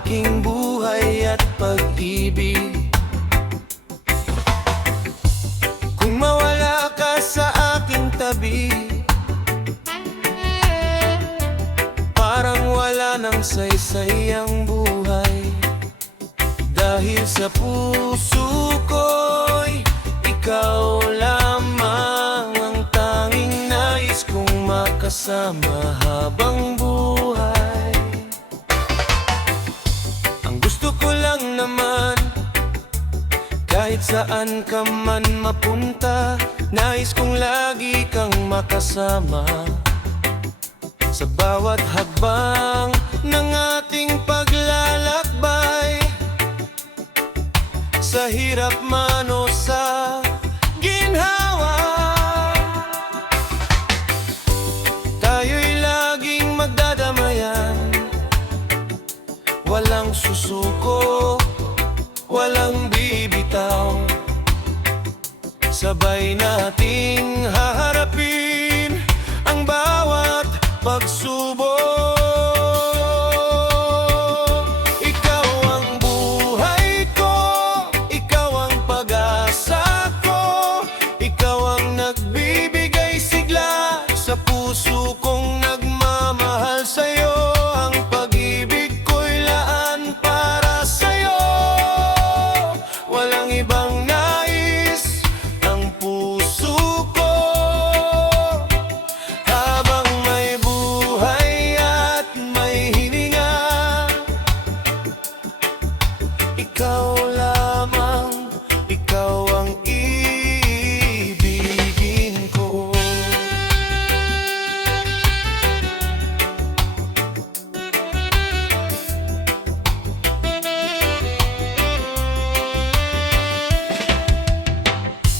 aking buhay at pag-ibig. Kung mawala ka sa aking tabi, parang wala nang saysay ang buhay. Dahil sa puso ko'y ikaw lamang ang tanging nais kong makasama habang buhay. Ang gusto ko lang naman, kahit saan ka man mapunta, nais kong lagi kang makasama sa bawat hakbang ng ating paglalakbay. Sa hirap man o sa ginhawa, tayo'y laging magdadamayan. Walang susuko, walang bibitaw, sabay nating haharapin ang bawat pagsubok. Ikaw ang buhay ko, ikaw ang pag-asa ko, ikaw ang nagbibigay sigla sa puso kong nagmamahal sa'yo. Ang pag-ibig ko'y laan para sa'yo, walang ibang nais ang puso ko. Habang may buhay at may hininga, ikaw lamang, ikaw ang ibigin ko.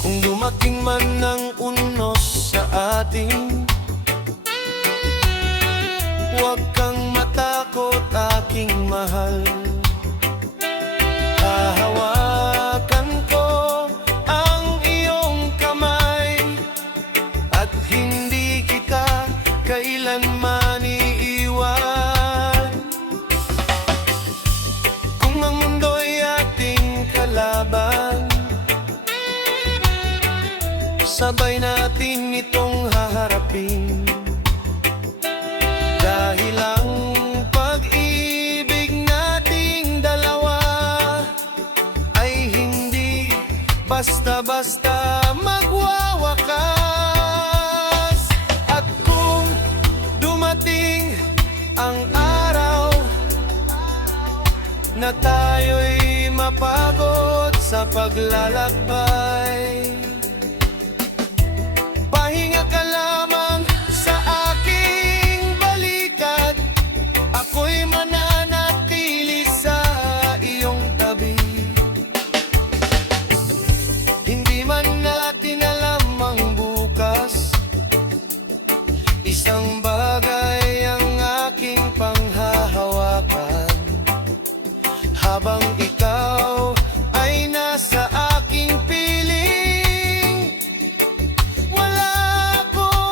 Kung dumating man ng unos sa ating, huwag kang matakot aking mahal. Hahawakan ko ang iyong kamay at hindi kita kailanman iiwan. Kung ang mundo'y ating kalaban, sabay natin itong haharapin. Dahil ang pag-ibig nating dalawa ay hindi basta-basta magwawakas. At kung dumating ang araw na tayo'y mapagod sa paglalakbay, pahinga ka lamang sa aking balikat, ako'y mananatili sa iyong tabi. Hindi man natin alam ang bukas, isang bagay ang aking panghahawakan. Habang ikaw ay nasa aking piling, wala akong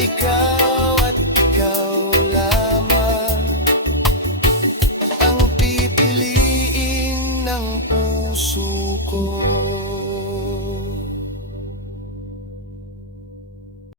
Ikaw